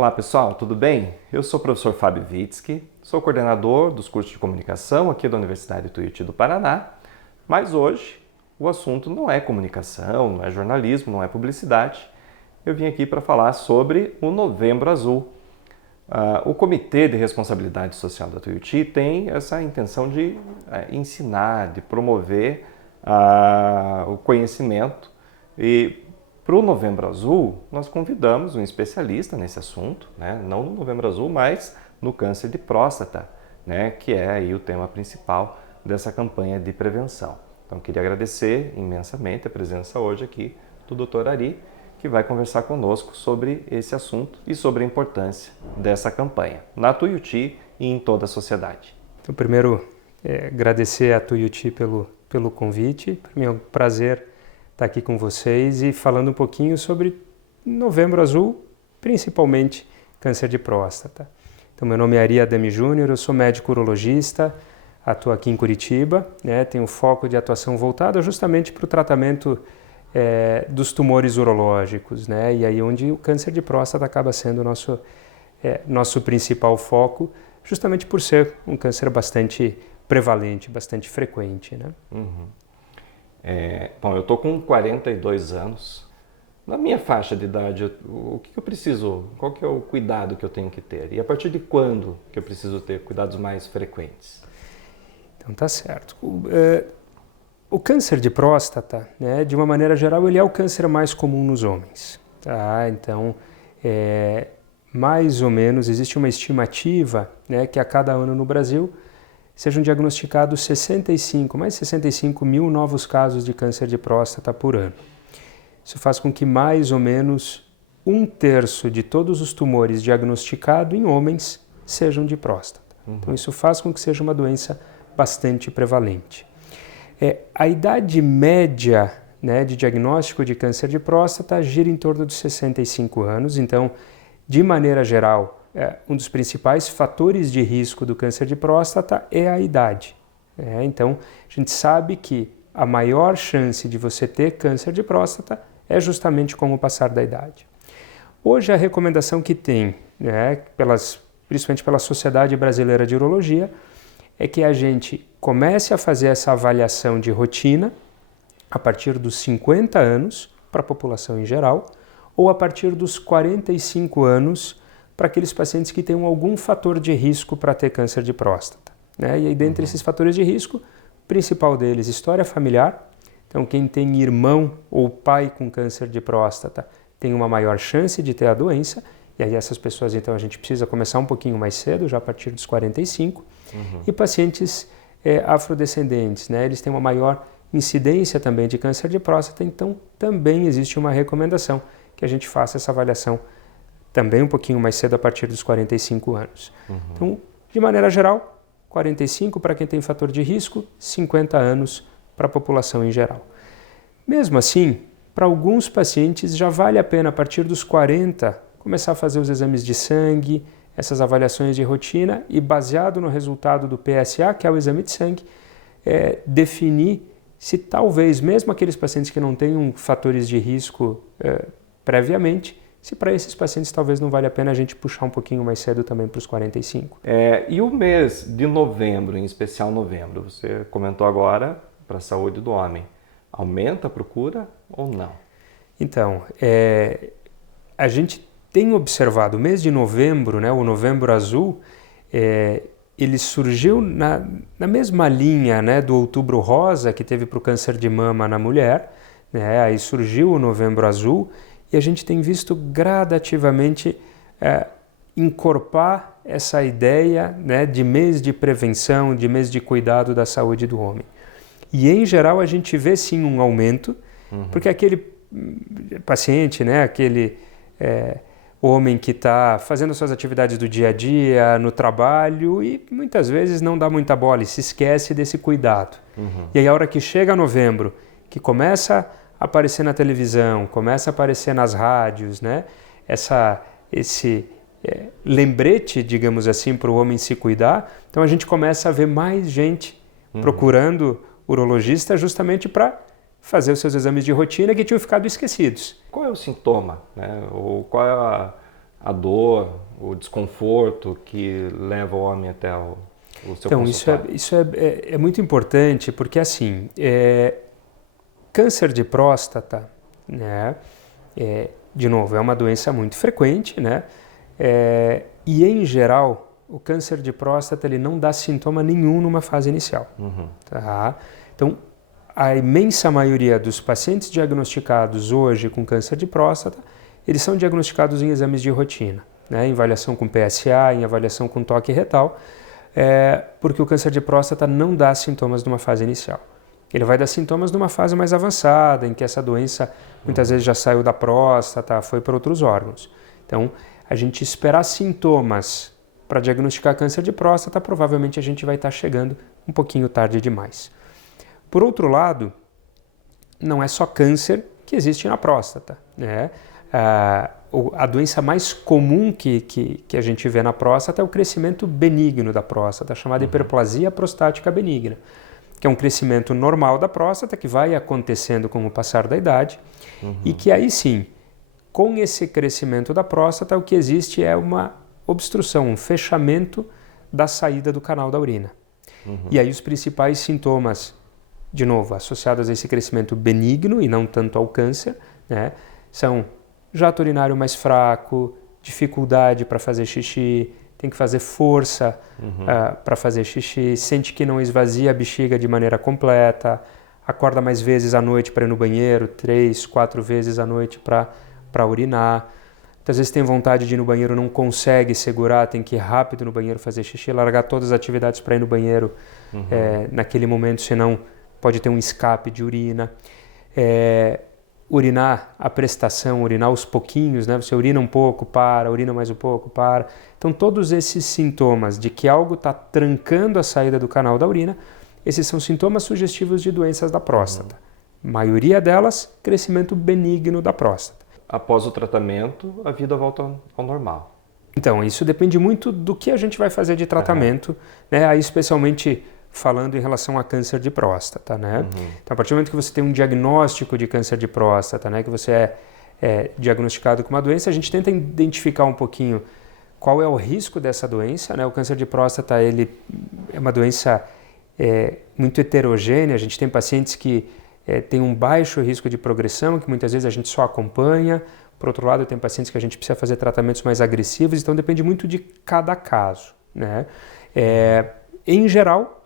Olá pessoal, tudo bem? Eu sou o professor Fábio Witzke, sou coordenador dos cursos de comunicação aqui da Universidade Tuiuti do Paraná, mas hoje o assunto não é comunicação, não é jornalismo, não é publicidade. Eu vim aqui para falar sobre o Novembro Azul. O Comitê de Responsabilidade Social da Tuiuti tem essa intenção de ensinar, de promover o conhecimento e para o Novembro Azul, nós convidamos um especialista nesse assunto, né? Não no Novembro Azul, mas no câncer de próstata, né? Que é aí o tema principal dessa campanha de prevenção. Então, queria agradecer imensamente a presença hoje aqui do Dr. Ari, que vai conversar conosco sobre esse assunto e sobre a importância dessa campanha na Tuiuti e em toda a sociedade. Então, primeiro, agradecer a Tuiuti pelo convite. Para mim é um prazer estar aqui com vocês e falando um pouquinho sobre Novembro Azul, principalmente câncer de próstata. Então, meu nome é Ari Adami Júnior, eu sou médico urologista, atuo aqui em Curitiba, né, tenho foco de atuação voltado justamente para o tratamento dos tumores urológicos, né, e aí onde o câncer de próstata acaba sendo nosso principal foco, justamente por ser um câncer bastante prevalente, bastante frequente, né? Uhum. Bom, eu estou com 42 anos. Na minha faixa de idade, o que eu preciso, qual que é o cuidado que eu tenho que ter? E a partir de quando que eu preciso ter cuidados mais frequentes? Então tá certo. O câncer de próstata, né, de uma maneira geral, ele é o câncer mais comum nos homens. Tá? Então, mais ou menos, existe uma estimativa, né, que a cada ano no Brasil sejam diagnosticados mais de 65 mil novos casos de câncer de próstata por ano. Isso faz com que mais ou menos 1/3 de todos os tumores diagnosticados em homens sejam de próstata. Então isso faz com que seja uma doença bastante prevalente. A idade média, né, de diagnóstico de câncer de próstata gira em torno dos 65 anos, então, de maneira geral, um dos principais fatores de risco do câncer de próstata é a idade. Então, a gente sabe que a maior chance de você ter câncer de próstata é justamente com o passar da idade. Hoje, a recomendação que tem, né, principalmente pela Sociedade Brasileira de Urologia, é que a gente comece a fazer essa avaliação de rotina a partir dos 50 anos para a população em geral ou a partir dos 45 anos para aqueles pacientes que tenham algum fator de risco para ter câncer de próstata, né? E aí, dentre esses fatores de risco, o principal deles, história familiar. Então, quem tem irmão ou pai com câncer de próstata tem uma maior chance de ter a doença. E aí, essas pessoas, então, a gente precisa começar um pouquinho mais cedo, já a partir dos 45. E pacientes afrodescendentes, né? Eles têm uma maior incidência também de câncer de próstata, então também existe uma recomendação que a gente faça essa avaliação também um pouquinho mais cedo, a partir dos 45 anos. Então, de maneira geral, 45 para quem tem fator de risco, 50 anos para a população em geral. Mesmo assim, para alguns pacientes já vale a pena, a partir dos 40, começar a fazer os exames de sangue, essas avaliações de rotina e, baseado no resultado do PSA, que é o exame de sangue, definir se talvez, mesmo aqueles pacientes que não tenham fatores de risco previamente, se para esses pacientes talvez não vale a pena a gente puxar um pouquinho mais cedo também para os 45. E o mês de novembro, em especial novembro, você comentou agora para a saúde do homem, aumenta a procura ou não? Então, a gente tem observado o mês de novembro, né, o Novembro Azul, ele surgiu na mesma linha, né, do Outubro Rosa que teve para o câncer de mama na mulher, né, aí surgiu o Novembro Azul. E a gente tem visto gradativamente encorpar essa ideia, né, de mês de prevenção, de mês de cuidado da saúde do homem. E, em geral, a gente vê sim um aumento, porque aquele paciente, né, aquele homem que está fazendo suas atividades do dia a dia, no trabalho, e muitas vezes não dá muita bola e se esquece desse cuidado. E aí, a hora que chega novembro, que começa a aparecer na televisão, começa a aparecer nas rádios, né? Esse lembrete, digamos assim, para o homem se cuidar. Então a gente começa a ver mais gente procurando urologista justamente para fazer os seus exames de rotina que tinham ficado esquecidos. Qual é o sintoma, né? Ou qual é a dor, o desconforto que leva o homem até o seu Então, consultório? isso é muito importante porque, assim, câncer de próstata, né, de novo, é uma doença muito frequente, né, e, em geral, o câncer de próstata ele não dá sintoma nenhum numa fase inicial. Tá? Então, a imensa maioria dos pacientes diagnosticados hoje com câncer de próstata, eles são diagnosticados em exames de rotina, né, em avaliação com PSA, em avaliação com toque retal, porque o câncer de próstata não dá sintomas numa fase inicial. Ele vai dar sintomas numa fase mais avançada, em que essa doença muitas vezes já saiu da próstata, foi para outros órgãos. Então, a gente esperar sintomas para diagnosticar câncer de próstata, provavelmente a gente vai estar chegando um pouquinho tarde demais. Por outro lado, não é só câncer que existe na próstata, né? A doença mais comum que a gente vê na próstata é o crescimento benigno da próstata, chamada hiperplasia prostática benigna, que é um crescimento normal da próstata que vai acontecendo com o passar da idade e que aí sim, com esse crescimento da próstata, o que existe é uma obstrução, um fechamento da saída do canal da urina. E aí os principais sintomas, de novo, associados a esse crescimento benigno e não tanto ao câncer, né, são jato urinário mais fraco, dificuldade para fazer xixi, tem que fazer força para fazer xixi, sente que não esvazia a bexiga de maneira completa, acorda mais vezes à noite para ir no banheiro, 3, 4 vezes à noite para urinar. Muitas vezes tem vontade de ir no banheiro, não consegue segurar, tem que ir rápido no banheiro fazer xixi, largar todas as atividades para ir no banheiro naquele momento, senão pode ter um escape de urina. Urinar a prestação, urinar aos pouquinhos, né? Você urina um pouco, para, urina mais um pouco, para. Então, todos esses sintomas de que algo está trancando a saída do canal da urina, esses são sintomas sugestivos de doenças da próstata. Maioria delas, crescimento benigno da próstata. Após o tratamento, a vida volta ao normal. Então, isso depende muito do que a gente vai fazer de tratamento, né? Aí, especialmente falando em relação a câncer de próstata, né? Então, a partir do momento que você tem um diagnóstico de câncer de próstata, né, que você é diagnosticado com uma doença, a gente tenta identificar um pouquinho qual é o risco dessa doença, né? O câncer de próstata, ele é uma doença muito heterogênea, a gente tem pacientes que têm um baixo risco de progressão, que muitas vezes a gente só acompanha, por outro lado, tem pacientes que a gente precisa fazer tratamentos mais agressivos, então depende muito de cada caso, né? Em geral,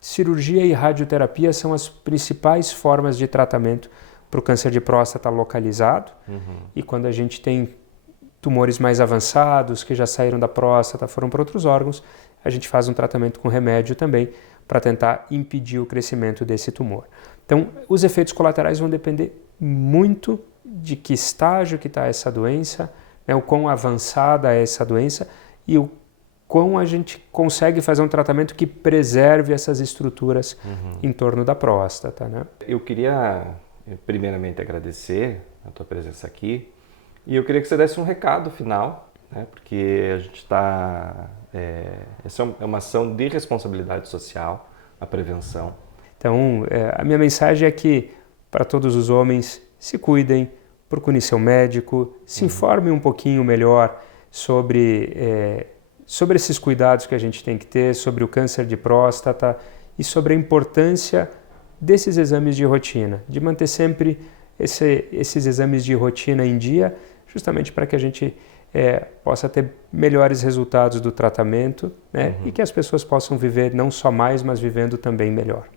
cirurgia e radioterapia são as principais formas de tratamento para o câncer de próstata localizado. E quando a gente tem tumores mais avançados, que já saíram da próstata, foram para outros órgãos, a gente faz um tratamento com remédio também para tentar impedir o crescimento desse tumor. Então, os efeitos colaterais vão depender muito de que estágio que está essa doença, né, o quão avançada é essa doença e o quão a gente consegue fazer um tratamento que preserve essas estruturas em torno da próstata, né? Eu queria, primeiramente, agradecer a tua presença aqui e eu queria que você desse um recado final, né? Porque a gente está... essa é uma ação de responsabilidade social, a prevenção. Então, a minha mensagem é que, para todos os homens, se cuidem, procurem seu médico, se informem um pouquinho melhor sobre esses cuidados que a gente tem que ter, sobre o câncer de próstata e sobre a importância desses exames de rotina, de manter sempre esses exames de rotina em dia, justamente para que a gente possa ter melhores resultados do tratamento, né? E que as pessoas possam viver não só mais, mas vivendo também melhor.